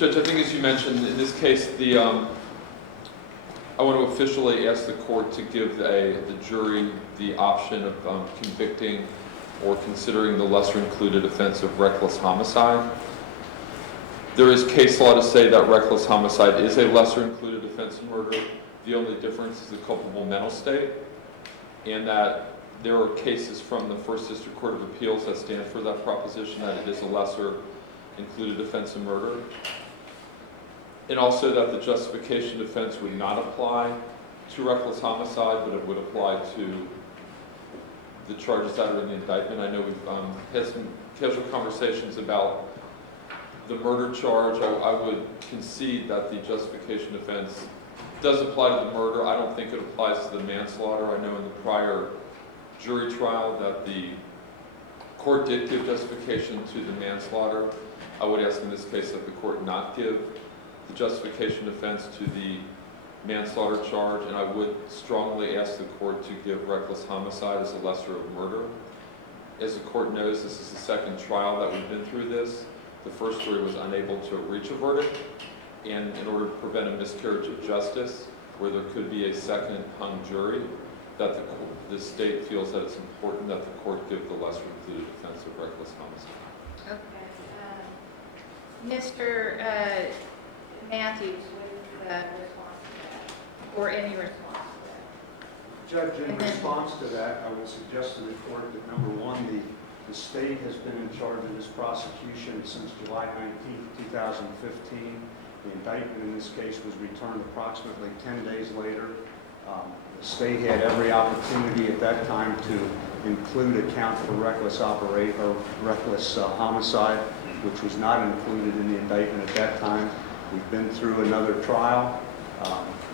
Judge, I think as you mentioned, in this case, I want to officially ask the court to give the jury the option of convicting or considering the lesser included offense of reckless homicide. There is case law to say that reckless homicide is a lesser included offense of murder. The only difference is the culpable mental state, and that there are cases from the First District Court of Appeals that stand for that proposition, that it is a lesser included offense of murder. And also that the justification defense would not apply to reckless homicide, but it would apply to the charges that are in the indictment. I know we've had some casual conversations about the murder charge. I would concede that the justification defense does apply to the murder. I don't think it applies to the manslaughter. I know in the prior jury trial that the court did give justification to the manslaughter. I would ask in this case that the court not give the justification defense to the manslaughter charge, and I would strongly ask the court to give reckless homicide as a lesser of murder. As the court knows, this is the second trial that we've been through this. The first jury was unable to reach a verdict, and in order to prevent a miscarriage of justice, where there could be a second hung jury, that the state feels that it's important that the court give the lesser included offense of reckless homicide. Okay. Mr. Mathews, with response to that, or any response to that? Judge, in response to that, I would suggest to the court that number one, the state has been in charge of this prosecution since July 19, 2015. The indictment in this case was returned approximately 10 days later. The state had every opportunity at that time to include a count for reckless homicide, which was not included in the indictment at that time. We've been through another trial.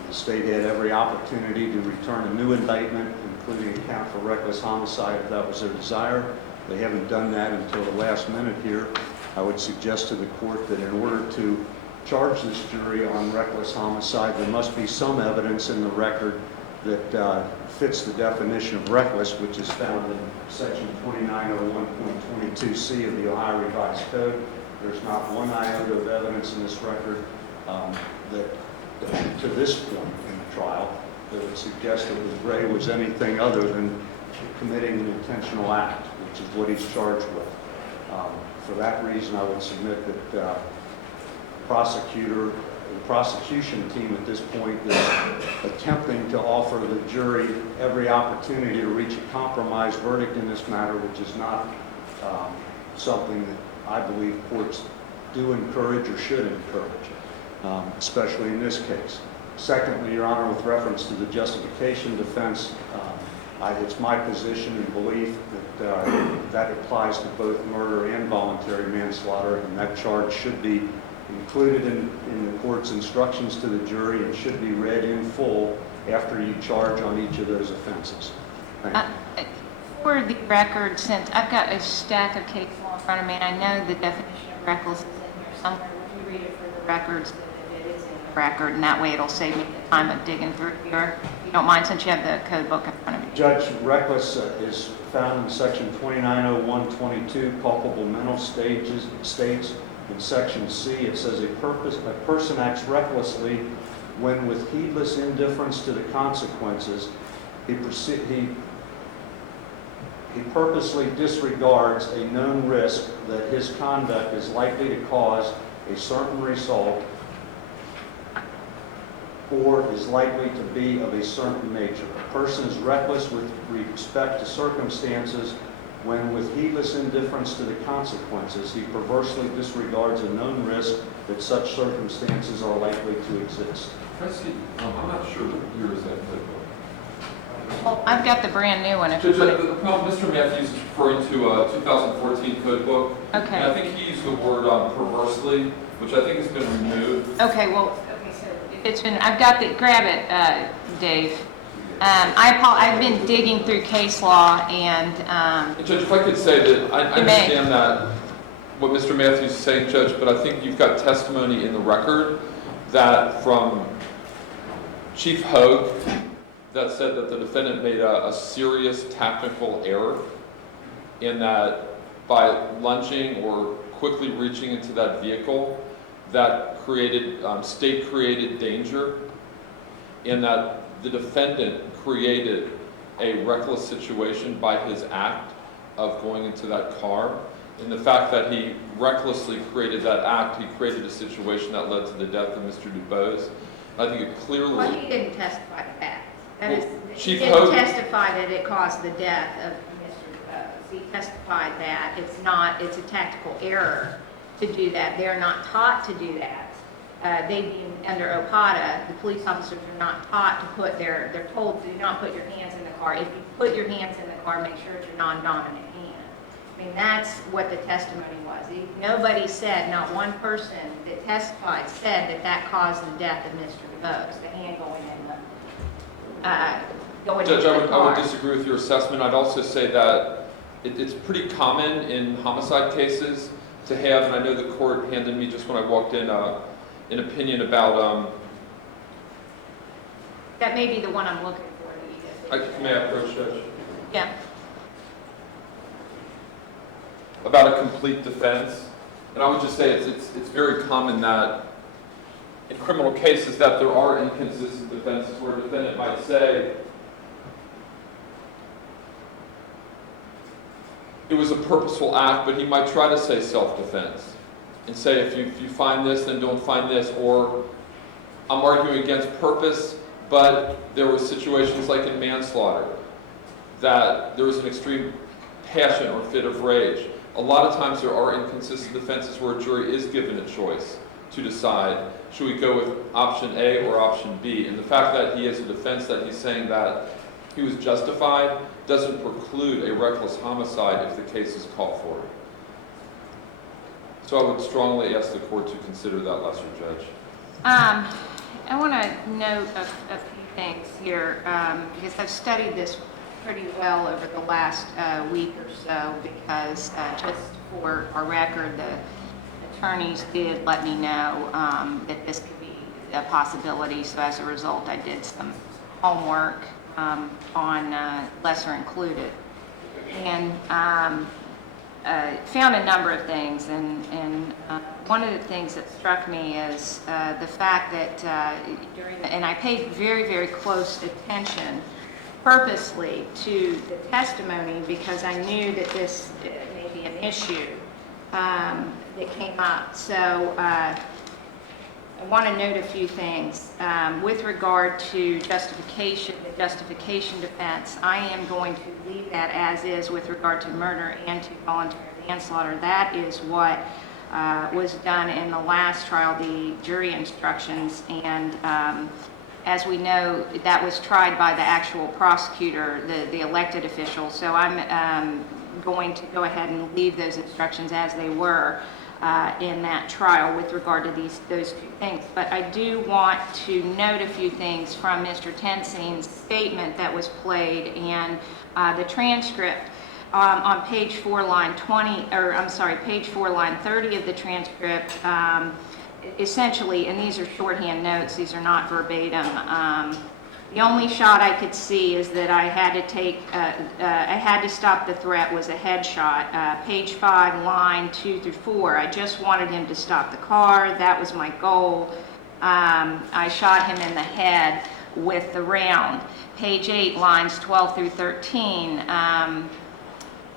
The state had every opportunity to return a new indictment, including a count for reckless homicide if that was their desire. They haven't done that until the last minute here. I would suggest to the court that in order to charge this jury on reckless homicide, there must be some evidence in the record that fits the definition of reckless, which is found in section 2901.22c of the Ohio Revised Code. There's not one iota of evidence in this record that to this point in the trial that would suggest that Gray was anything other than committing an intentional act, which is what he's charged with. For that reason, I would submit that the prosecution team at this point is attempting to offer the jury every opportunity to reach a compromise verdict in this matter, which is not something that I believe courts do encourage or should encourage, especially in this case. Secondly, Your Honor, with reference to the justification defense, it's my position and belief that that applies to both murder and voluntary manslaughter, and that charge should be included in the court's instructions to the jury and should be read in full after you charge on each of those offenses. Thank you. For the record, since I've got a stack of case law in front of me, and I know the definition of reckless is in here somewhere, would you read it for the records that it is in the record, and that way it'll save me the time of digging through here, if you don't mind, since you have the code book in front of you. Judge, reckless is found in section 2901.22, culpable mental states. In section C, it says a person acts recklessly when, with heedless indifference to the consequences, he purposely disregards a known risk that his conduct is likely to cause a certain result or is likely to be of a certain nature. A person is reckless with respect to circumstances when, with heedless indifference to the consequences, he perversely disregards a known risk that such circumstances are likely to exist. Trustee, I'm not sure what year is that code book. Well, I've got the brand new one. Judge, the problem, Mr. Mathews is referring to a 2014 code book. Okay. And I think he used the word perversely, which I think has been removed. Okay, well, so it's been, I've got the, grab it, Dave. I've been digging through case law and... Judge, if I could say that I understand that what Mr. Mathews is saying, Judge, but I think you've got testimony in the record that from Chief Hogue that said that the defendant made a serious tactical error in that by lunging or quickly reaching into that vehicle, that created state-created danger, and that the defendant created a reckless situation by his act of going into that car. And the fact that he recklessly created that act, he created a situation that led to the death of Mr. DuBose. I think it clearly... Well, he didn't testify to that. He Chief didn't Hogan testify that it caused the death of Mr. DuBose. He testified that it's a tactical error to do that. They're not taught to do that. Under OPATA, the police officers are not taught to they're told do not put your hands in the car. If you put your hands in the car, make sure it's your non-dominant hand. I mean, that's what the testimony was. Nobody said, not one person that testified said that caused the death of Mr. DuBose, the hand going in Judge, the I car. would disagree with your assessment. I'd also say that it's pretty common in homicide cases to have, and I know the court handed me just when I walked in, an opinion about... That may be the one I'm looking for. May I approach, Judge? Yeah. About a complete defense. And I would just say it's very common that in criminal cases that there are inconsistent defenses where a defendant might say, it was a purposeful act, but he might try to say self-defense and say, if you find this, then don't find this, or I'm arguing against purpose, but there were situations like in manslaughter that there was an extreme passion or fit of rage. A lot of times there are inconsistent defenses where a jury is given a choice to decide, should we go with option A or option B? And the fact that he has a defense that he's saying that he was justified doesn't preclude a reckless homicide if the case is called for. So I would strongly ask the court to consider that lesser, Judge. I want to note a few things here because I've studied this pretty well over the last week or so because just for our record, the attorneys did let me know that this could be a possibility. So as a result, I did some homework on lesser included and found a number of things. And one of the things that struck me is the fact that and I paid very, very close attention purposely to the testimony because I knew that this may be an issue that came up. So I want to note a few things. With regard to justification, the justification defense, I am going to leave that as is with regard to murder and to voluntary manslaughter. That is what was done in the last trial, the jury instructions, and as we know, that was tried by the actual prosecutor, the elected official. So I'm going to go ahead and leave those instructions as they were in that trial with regard to those two things. But I do want to note a few things from Mr. Tensine's statement that was played and the transcript on page 4, line 20, or I'm sorry, page 4, line 30 of the transcript. Essentially, and these are shorthand notes, these are not verbatim. The only shot I could see is that I had to stop the threat was a headshot. Page 5, line 2 through 4. I just wanted him to stop the car. That was my goal. I shot him in the head with the round. Page 8, lines 12 through 13.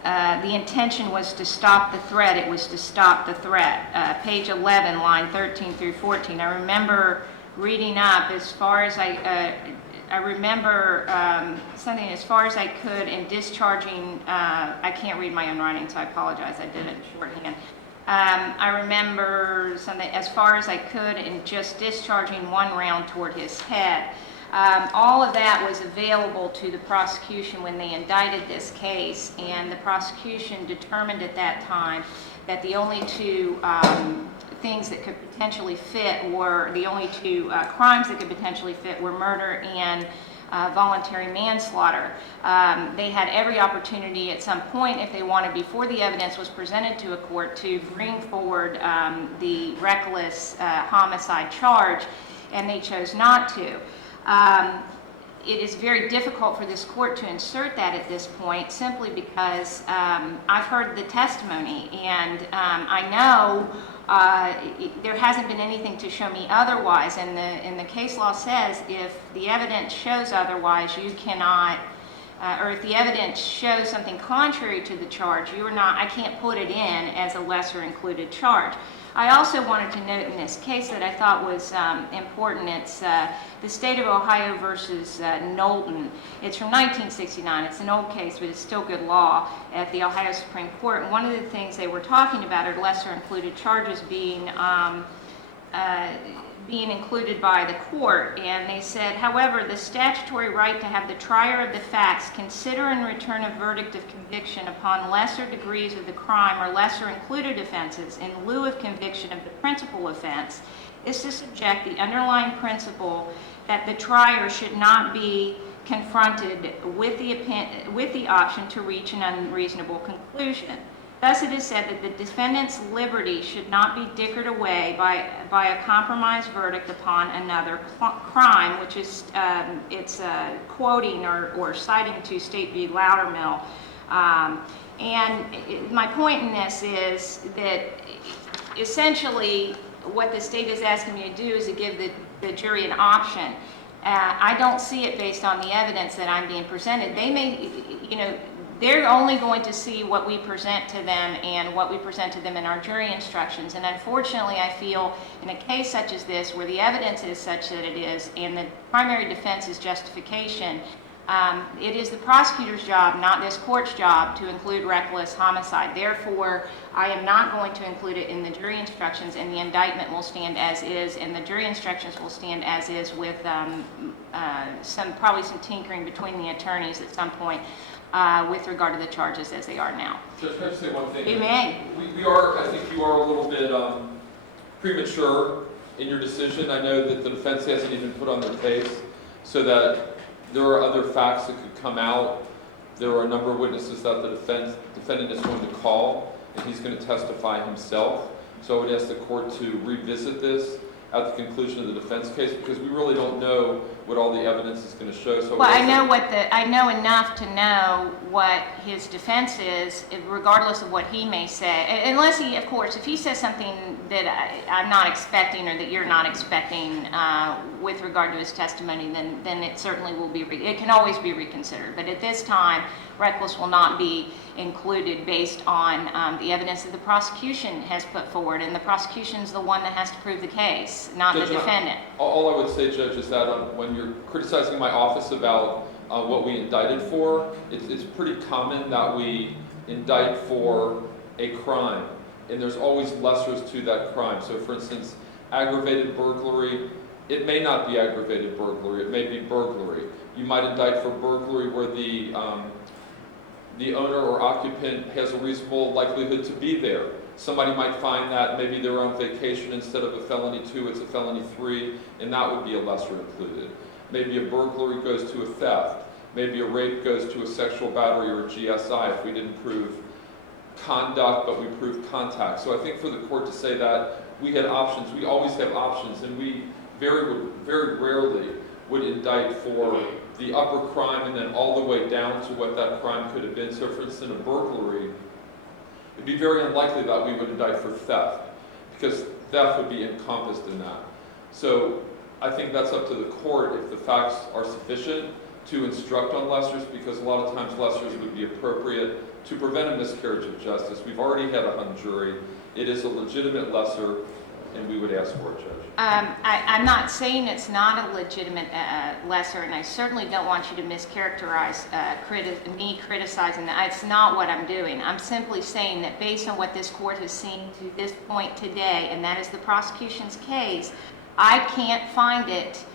The intention was to stop the threat. It was to stop the threat. Page 11, line 13 through 14. I remember reading up as far as I remember something as far as I could in discharging, I can't read my own writing, so I apologize, I did it in shorthand. I remember something as far as I could in just discharging one round toward his head. All of that was available to the prosecution when they indicted this case, and the prosecution determined at that time that the only two things that could potentially fit were, the only two crimes that could potentially fit were murder and voluntary manslaughter. They had every opportunity at some point, if they wanted, before the evidence was presented to a court, to bring forward the reckless homicide charge, and they chose not to. It is very difficult for this court to insert that at this point simply because I've heard the testimony and I know there hasn't been anything to show me otherwise, and the case law says if the evidence shows otherwise, you cannot, or if the evidence shows something contrary to the charge, I can't put it in as a lesser included charge. I also wanted to note in this case that I thought was important. It's the state of Ohio versus Knowlton. It's from 1969. It's an old case, but it's still good law at the Ohio Supreme Court. And one of the things they were talking about are lesser included charges being included by the court. And they said, however, the statutory right to have the trier of the facts consider and return a verdict of conviction upon lesser degrees of the crime or lesser included offenses in lieu of conviction of the principal offense is to subject the underlying principle that the trier should not be confronted with the option to reach an unreasonable conclusion. Thus, it is said that the defendant's liberty should not be dickered away by a compromised verdict upon another crime, which is quoting or citing to State v. Loudermill. And my point in this is that essentially what the state is asking me to do is to give the jury an option. I don't see it based on the evidence that I'm being presented. They may, they're only going to see what we present to them and what we present to them in our jury instructions. And unfortunately, I feel in a case such as this, where the evidence is such that it is, and the primary defense is justification, it is the prosecutor's job, not this court's job, to include reckless homicide. Therefore, I am not going to include it in the jury instructions, and the indictment will stand as is, and the jury instructions will stand as is with probably some tinkering between the attorneys at some point. With regard to the charges as they are now. Judge, can I just say one thing? You may. I think you are a little bit premature in your decision. I know that the defense hasn't even put on their case, so that there are other facts that could come out. There are a number of witnesses that the defendant is going to call, and he's going to testify himself. So I would ask the court to revisit this at the conclusion of the defense case, because we really don't know what all the evidence is going to show. So well, I know enough to know what his defense is, regardless of what he may say. Unless he, of course, if he says something that I'm not expecting or that you're not expecting with regard to his testimony, then it certainly will be. It can always be reconsidered. But at this time, reckless will not be included based on the evidence that the prosecution has put forward, and the prosecution is the one that has to prove the case, not the defendant. All I would say, Judge, is that when you're criticizing my office about what we indicted for, it's pretty common that we indict for a crime, and there's always lessers to that crime. So, for instance, aggravated burglary, it may not be aggravated burglary, it may be burglary. You might indict for burglary where the owner or occupant has a reasonable likelihood to be there. Somebody might find that maybe they're on vacation, instead of a felony 2, it's a felony 3, and that would be a lesser included. Maybe a burglary goes to a theft. Maybe a rape goes to a sexual battery or a GSI if we didn't prove conduct, but we proved contact. So I think for the court to say that we had options, we always have options, and we very rarely would indict for the upper crime and then all the way down to what that crime could have been. So for instance, a burglary, it'd be very unlikely that we would indict for theft, because theft would be encompassed in that. So I think that's up to the court if the facts are sufficient to instruct on lessers, because a lot of times lessers would be appropriate to prevent a miscarriage of justice. We've already had a hung jury. It is a legitimate lesser, and we would ask for it, Judge. I'm not saying it's not a legitimate lesser, and I certainly don't want you to mischaracterize me criticizing that. It's not what I'm doing. I'm simply saying that based on what this court has seen to this point today, and that is the prosecution's case, I can't find it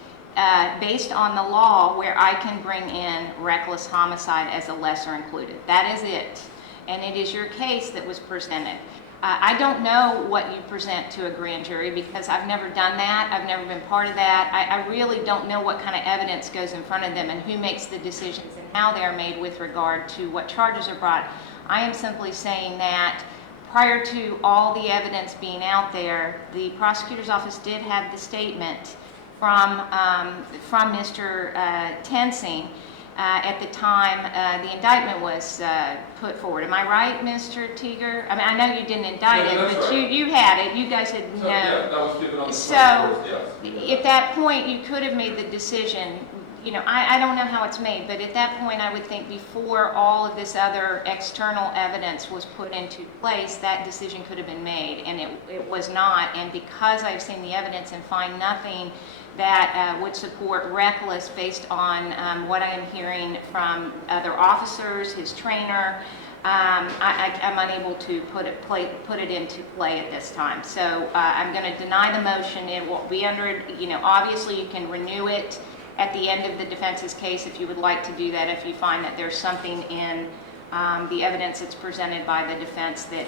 based on the law where I can bring in reckless homicide as a lesser included. That is it. And it is your case that was presented. I don't know what you present to a grand jury, because I've never done that. I've never been part of that. I really don't know what kind of evidence goes in front of them and who makes the decisions and how they're made with regard to what charges are brought. I am simply saying that prior to all the evidence being out there, the prosecutor's office did have the statement from Mr. Tensing, at the time the indictment was put forward. Am I right, Mr. Teeger? I mean, I know you didn't indict it, that's but right. you had it. You guys had So, yeah, that no. was given on the So, 21st, yes. at that point, you could have made the decision. You know, I don't know how it's made, but at that point, I would think before all of this other external evidence was put into place, that decision could have been made, and it was not. And because I've seen the evidence and find nothing that would support reckless based on what I am hearing from other officers, his trainer, I'm unable to put it into play at this time. So I'm going to deny the motion. It will be under, you know, obviously you can renew it at the end of the defense's case if you would like to do that, if you find that there's something in the evidence that's presented by the defense that